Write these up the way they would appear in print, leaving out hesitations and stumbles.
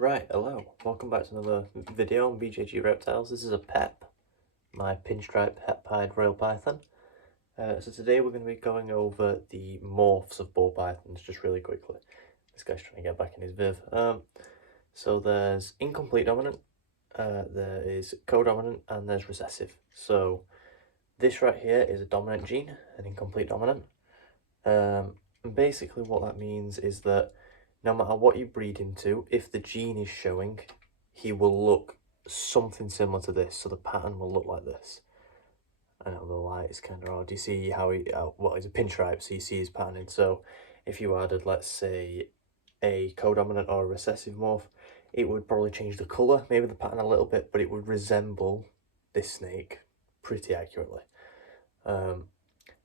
Right, hello, welcome back to another video on BJG Reptiles. This is a PEP, my pinstripe het-pied rail python. So today we're going to be going over the morphs of ball pythons just really quickly. This guy's trying to get back in his viv. So there's incomplete dominant, there is codominant, and there's recessive. So this right here is a dominant gene, an incomplete dominant. And basically what that means is that no matter what you breed into, if the gene is showing, he will look something similar to this. So the pattern will look like this. I know the light is kind of odd. You see how he's a pinstripe, so you see his patterning. So if you added, let's say, a codominant or a recessive morph, it would probably change the colour, maybe the pattern a little bit, but it would resemble this snake pretty accurately.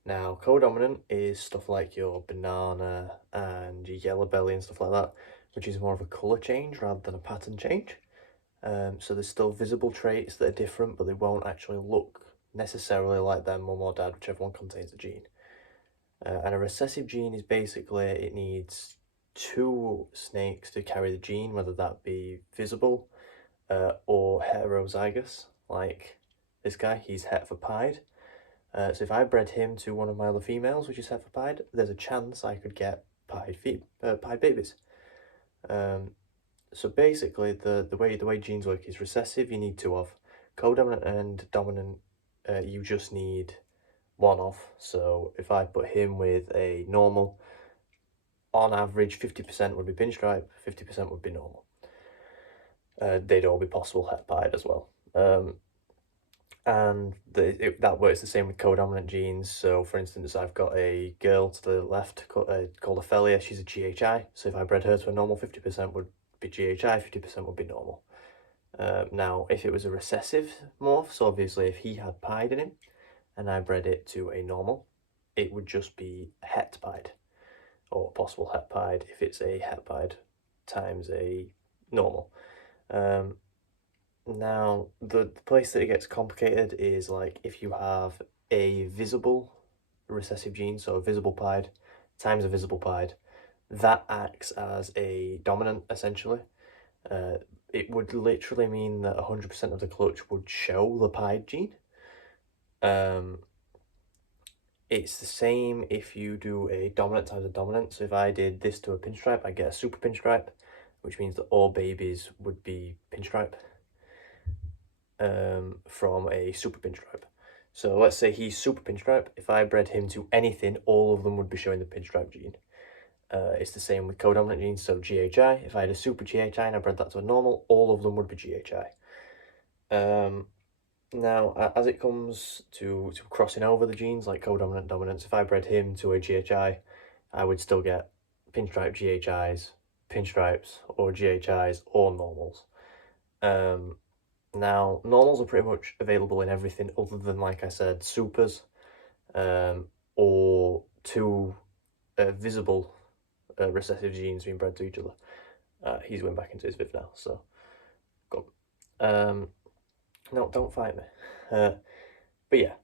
Now, codominant is stuff like your banana and your yellow belly and stuff like that, which is more of a colour change rather than a pattern change. So there's still visible traits that are different, but they won't actually look necessarily like their mum or dad, whichever one contains the gene. And a recessive gene is basically, it needs two snakes to carry the gene, whether that be visible or heterozygous, like this guy, he's het for pied. So if I bred him to one of my other females, which is het for pied, there's a chance I could get pied babies. So basically, the way genes work is recessive, you need two of. Codominant and dominant, you just need one of. So if I put him with a normal, on average 50% would be pinstripe, 50% would be normal. They'd all be possible het pied as well. And that works the same with codominant genes. So for instance, I've got a girl to the left called Ophelia. She's a GHI. So if I bred her to a normal, 50% would be GHI, 50% would be normal. Now, if it was a recessive morph, so obviously if he had pied in him and I bred it to a normal, it would just be het pied, or possible het pied if it's a het pied times a normal. Now, the place that it gets complicated is like if you have a visible recessive gene, so a visible pied times a visible pied, that acts as a dominant essentially. It would literally mean that 100% of the clutch would show the pied gene. It's the same if you do a dominant times a dominant. So if I did this to a pinstripe, I get a super pinstripe, which means that all babies would be pinstripe. From a super pinstripe. So let's say he's super pinstripe. If I bred him to anything, all of them would be showing the pinstripe gene. It's the same with codominant genes, so GHI. If I had a super GHI and I bred that to a normal, all of them would be GHI. Now, as it comes to crossing over the genes, like codominant dominance, if I bred him to a GHI, I would still get pinstripe GHIs, pinstripes, or GHIs, or normals. Now, normals are pretty much available in everything other than, like I said, supers, or two visible recessive genes being bred to each other. He's going back into his viv now, so go on. No, don't fight me. But yeah,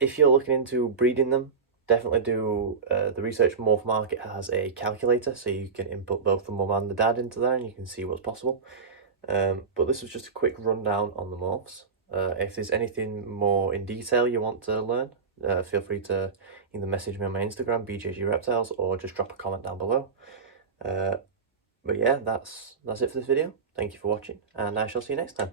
if you're looking into breeding them, definitely do the research. Morph Market has a calculator, so you can input both the mum and the dad into there and you can see what's possible. But this was just a quick rundown on the morphs. If there's anything more in detail you want to learn, feel free to either message me on my Instagram, BJG Reptiles, or just drop a comment down below. But yeah, that's it for this video. Thank you for watching, and I shall see you next time.